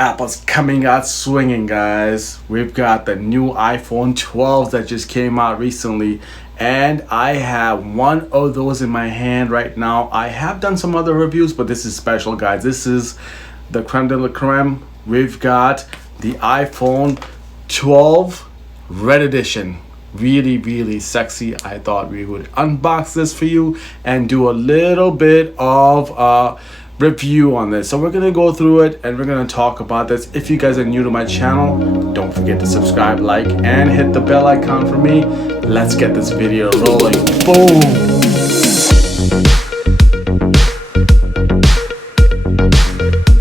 Apple's coming out swinging, guys. We've got the new iPhone 12 that just came out recently, and I have one of those in my hand right now. I have done some other reviews, but this is special, guys. This is the creme de la creme. We've got the iPhone 12 Red Edition. Really sexy. I thought we would unbox this for you and do a little bit of review on this. So we're gonna go through it and we're gonna talk about this. If you guys are new to my channel, don't forget to subscribe, like, and hit the bell icon for me. Let's get this video rolling. Boom.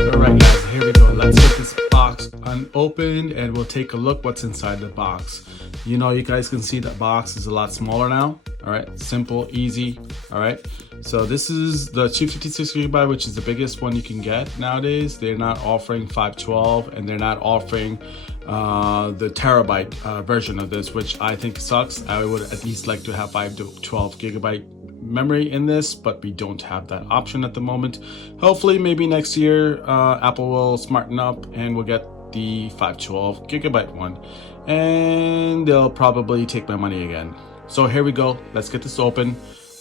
Alright guys, here we go. Let's get this box unopened and we'll take a look what's inside the box. You know, you guys can see that box is a lot smaller now. All right, simple, easy. All right, so this is the 256 gigabyte, which is the biggest one you can get nowadays. They're not offering 512, and they're not offering the terabyte version of this, which I think sucks. I would at least like to have 512 gigabyte memory in this, but we don't have that option at the moment. Hopefully, maybe next year, Apple will smarten up and we'll get the 512 gigabyte one, and they'll probably take my money again. So here we go. Let's get this open.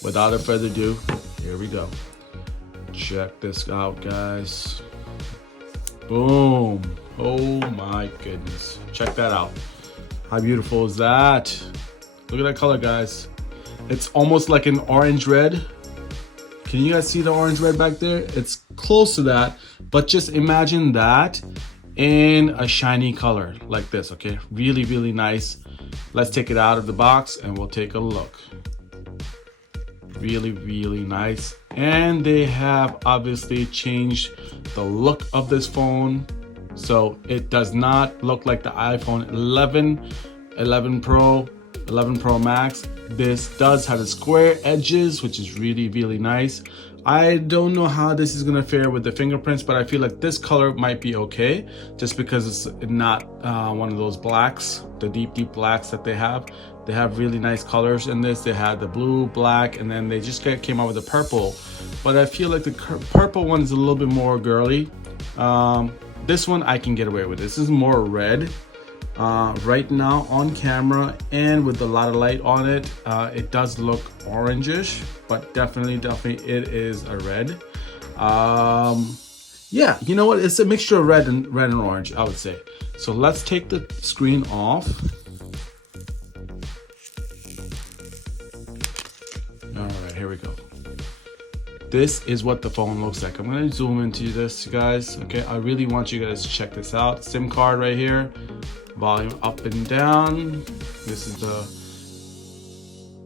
Without further ado, here we go. Check this out, guys. Boom. Oh my goodness. Check that out. How beautiful is that? Look at that color, guys. It's almost like an orange red. Can you guys see the orange red back there? It's close to that, but just imagine that in a shiny color like this. Okay, really nice. Let's take it out of the box and we'll take a look. Really nice. And they have obviously changed the look of this phone, so it does not look like the iPhone 11, 11 Pro, 11 Pro Max. This does have the square edges, which is really nice. I don't know how this is gonna fare with the fingerprints, but I feel like this color might be okay, just because it's not one of those blacks, the deep blacks that they have. They have really nice colors in this. They had the blue, black, and then they just came out with the purple. But I feel like the purple one is a little bit more girly. This one I can get away with. This is more red. Right now on camera and with a lot of light on it, it does look orangish, but definitely it is a red. Yeah, you know what, it's a mixture of red and orange, I would say. So let's take the screen off. All right, here we go. This is what the phone looks like. I'm gonna zoom into this, guys. Okay, I really want you guys to check this out. SIM card right here. Volume up and down. This is the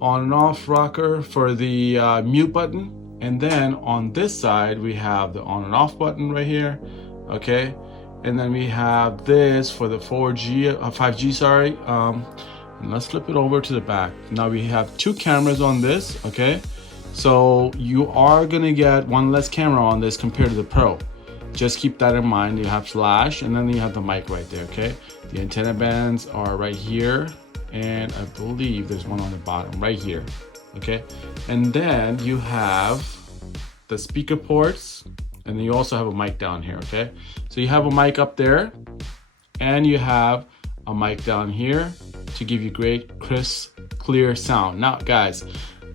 on and off rocker for the mute button, and then on this side we have the on and off button right here. Okay, and then we have this for the 5G, sorry. And let's flip it over to the back. Now we have two cameras on this. Okay, so you are gonna get one less camera on this compared to the Pro. Just keep that in mind. You have flash, and then you have the mic right there. Okay, the antenna bands are right here, and I believe there's one on the bottom right here. Okay, and then you have the speaker ports, and then you also have a mic down here. Okay, so you have a mic up there, and you have a mic down here to give you great, crisp, clear sound. Now, guys,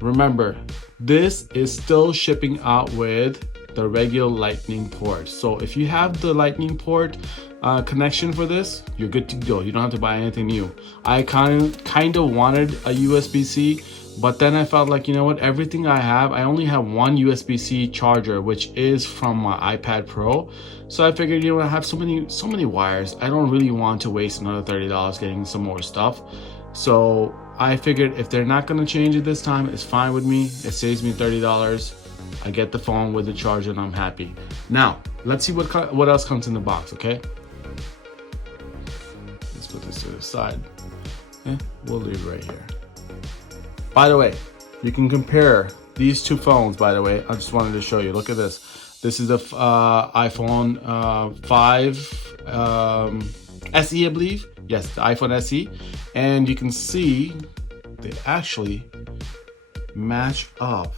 remember, this is still shipping out with the regular lightning port. So if you have the lightning port connection for this, you're good to go. You don't have to buy anything new. I kind of wanted a USB-C, but then I felt like, you know what, everything I have, I only have one USB-C charger, which is from my iPad Pro. So I figured, you know, I have so many wires. I don't really want to waste another $30 getting some more stuff. So I figured if they're not gonna change it this time, it's fine with me. It saves me $30. I get the phone with the charger and I'm happy. Now, let's see what else comes in the box, okay? Let's put this to the side. We'll leave it right here. By the way, you can compare these two phones, by the way. I just wanted to show you. Look at this. This is the iPhone 5 SE, I believe. Yes, the iPhone SE. And you can see they actually match up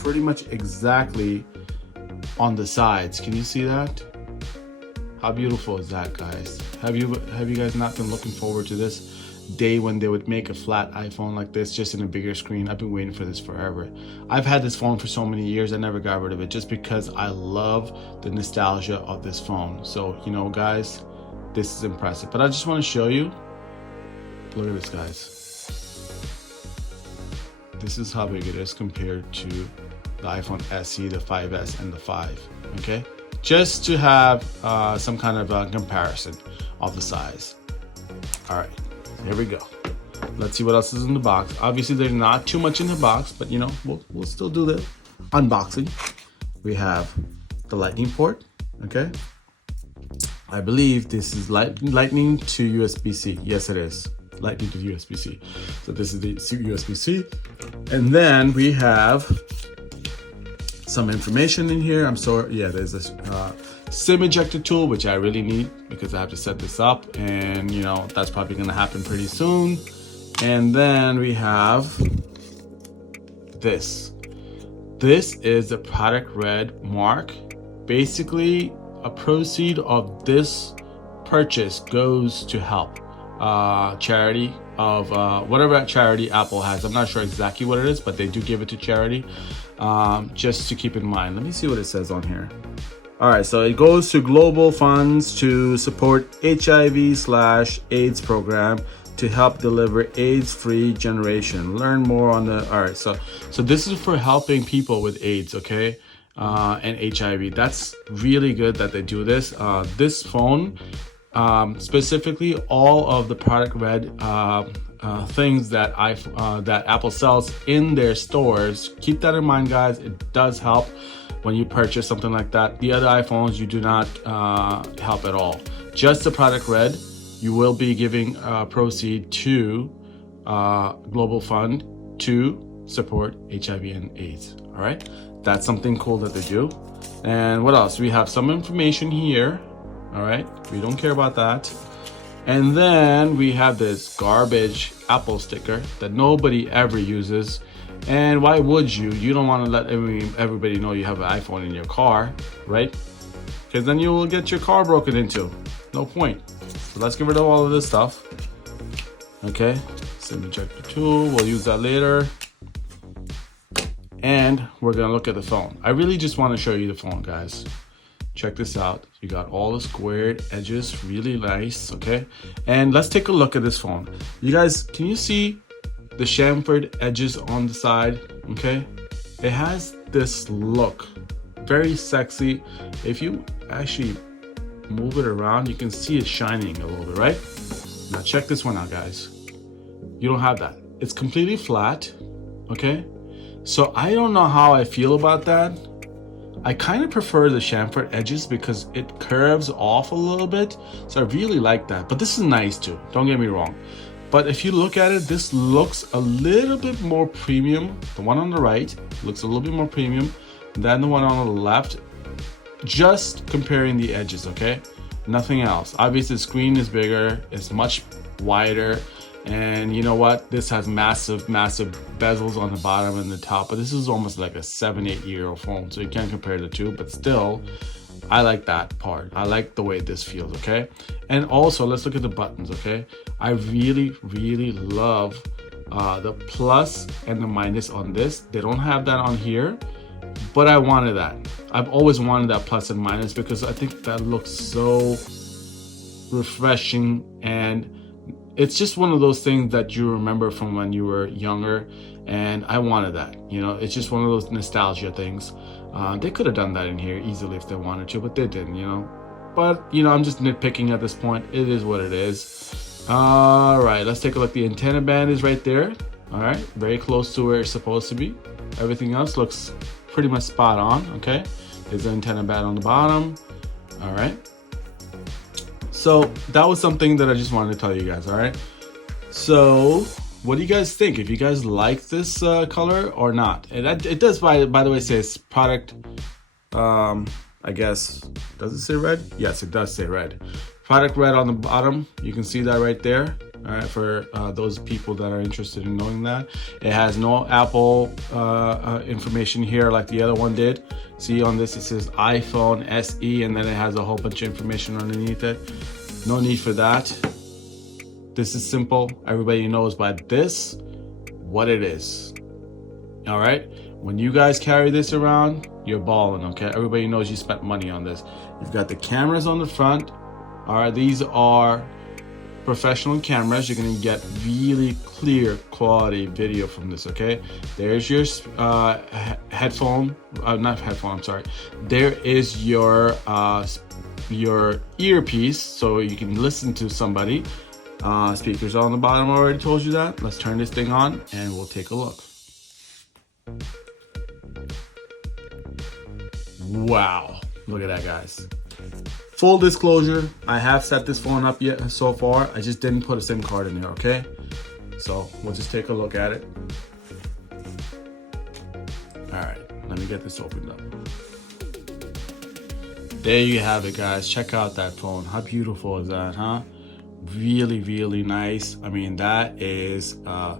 pretty much exactly on the sides. Can you see that? How beautiful is that, guys? Have you guys not been looking forward to this day when they would make a flat iPhone like this, just in a bigger screen? I've been waiting for this forever. I've had this phone for so many years. I never got rid of it just because I love the nostalgia of this phone. So, you know, guys, this is impressive. But I just want to show you. Look at this, guys. This is how big it is compared to the iPhone SE, the 5S, and the 5. Okay, just to have some kind of comparison of the size. All right, here we go. Let's see what else is in the box. Obviously, there's not too much in the box, but you know, we'll still do the unboxing. We have the Lightning port. Okay, I believe this is Lightning to USB-C. Yes, it is. Lightning to USB-C. So this is the USB-C. And then we have some information in here. I'm sorry, yeah, there's a SIM ejector tool, which I really need because I have to set this up, and you know, that's probably gonna happen pretty soon. And then we have this. This is the product red mark. Basically, a proceed of this purchase goes to help charity of whatever charity Apple has. I'm not sure exactly what it is, but they do give it to charity, just to keep in mind. Let me see what it says on here. All right, so it goes to global funds to support HIV/AIDS program to help deliver AIDS-free generation. Learn more on the. All right, so this is for helping people with AIDS, okay, and HIV. That's really good that they do this. This phone. Specifically, all of the product red things that that Apple sells in their stores. Keep that in mind, guys. It does help when you purchase something like that. The other iPhones, you do not help at all. Just the product red, you will be giving proceed to Global Fund to support HIV and AIDS. All right, that's something cool that they do. And what else? We have some information here. All right, we don't care about that. And then we have this garbage Apple sticker that nobody ever uses. And why would you? You don't want to let everybody know you have an iPhone in your car, right? Because then you will get your car broken into. No point. So let's get rid of all of this stuff. Okay, SIM ejector tool, we'll use that later. And we're gonna look at the phone. I really just want to show you the phone, guys. Check this out. You got all the squared edges, really nice, okay? And let's take a look at this phone. You guys, can you see the chamfered edges on the side, okay? It has this look, very sexy. If you actually move it around, you can see it shining a little bit, right? Now check this one out, guys. You don't have that. It's completely flat, okay? So I don't know how I feel about that. I kind of prefer the chamfered edges because it curves off a little bit. So I really like that. But this is nice too, don't get me wrong. But if you look at it, this looks a little bit more premium. The one on the right looks a little bit more premium than the one on the left. Just comparing the edges, okay? Nothing else. Obviously the screen is bigger, it's much wider. And you know what? This has massive bezels on the bottom and the top, but this is almost like a 7-8 year old phone, so you can't compare the two, but still, I like that part. I like the way this feels, okay? And also, let's look at the buttons, okay? I really love the plus and the minus on this. They don't have that on here, but I wanted that. I've always wanted that plus and minus because I think that looks so refreshing, and it's just one of those things that you remember from when you were younger, and I wanted that. You know, it's just one of those nostalgia things. They could have done that in here easily if they wanted to, but they didn't, you know. But, you know, I'm just nitpicking at this point. It is what it is. All right, let's take a look. The antenna band is right there. All right, very close to where it's supposed to be. Everything else looks pretty much spot on, okay? There's the antenna band on the bottom. All right. So that was something that I just wanted to tell you guys, all right? So what do you guys think? If you guys like this color or not? And it does, by the way, says product, I guess, does it say red? Yes, it does say red. Product red on the bottom. You can see that right there. All right, for those people that are interested in knowing that. It has no Apple information here like the other one did. See on this, it says iPhone SE, and then it has a whole bunch of information underneath it. No need for that. This is simple. Everybody knows by this what it is. All right. When you guys carry this around, you're balling, okay? Everybody knows you spent money on this. You've got the cameras on the front. All right, these are professional cameras. You're gonna get really clear quality video from this, okay? There's your headphone, not headphone, I'm sorry. There is your earpiece, so you can listen to somebody. Speakers on the bottom, I already told you that. Let's turn this thing on and we'll take a look. Wow, look at that, guys. Full disclosure, I have set this phone up yet so far. I just didn't put a SIM card in there, okay? So we'll just take a look at it. All right, let me get this opened up. There you have it, guys. Check out that phone. How beautiful is that, huh? Really, really nice. I mean, that is a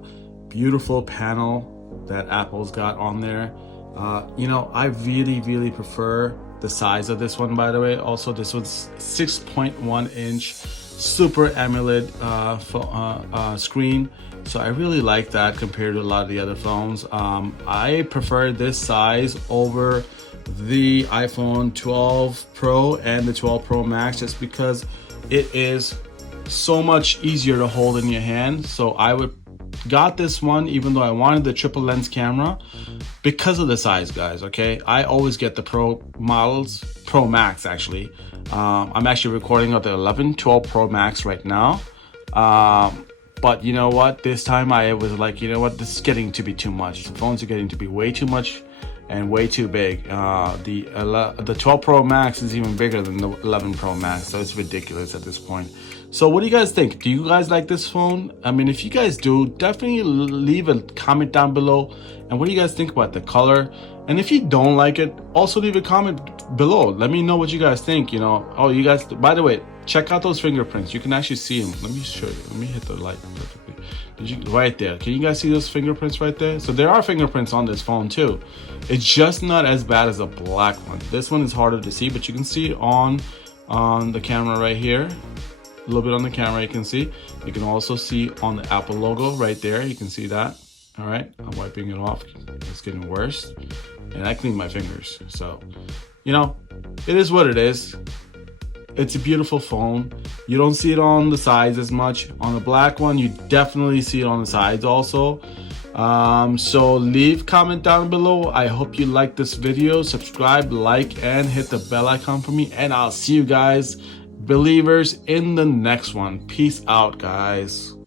beautiful panel that Apple's got on there. You know, I really prefer the size of this one, by the way. Also, this one's 6.1 inch super AMOLED screen, so I really like that compared to a lot of the other phones. I prefer this size over the iPhone 12 Pro and the 12 Pro Max just because it is so much easier to hold in your hand. So I would got this one even though I wanted the triple lens camera because of the size, guys. Okay, I always get the Pro models, Pro Max actually. I'm actually recording on the 12 Pro Max right now, but you know what, this time I was like, you know what, this is getting to be too much. The phones are getting to be way too much and way too big. The 12 Pro Max is even bigger than the 11 Pro Max, so it's ridiculous at this point. So what do you guys think? Do you guys like this phone? I mean, if you guys do, definitely leave a comment down below. And what do you guys think about the color? And if you don't like it, also leave a comment below. Let me know what you guys think, you know. Oh, you guys, by the way, check out those fingerprints. You can actually see them. Let me show you. Let me hit the light perfectly. Right there. Can you guys see those fingerprints right there? So there are fingerprints on this phone too. It's just not as bad as a black one. This one is harder to see, but you can see it on the camera right here. A little bit on the camera you can see. You can also see on the Apple logo right there. You can see that. All right, I'm wiping it off. It's getting worse. And I cleaned my fingers. So, you know, it is what it is. It's a beautiful phone. You don't see it on the sides as much. On the black one, you definitely see it on the sides also. So leave comment down below. I hope you like this video. Subscribe, like, and hit the bell icon for me. And I'll see you guys, believers, in the next one. Peace out, guys.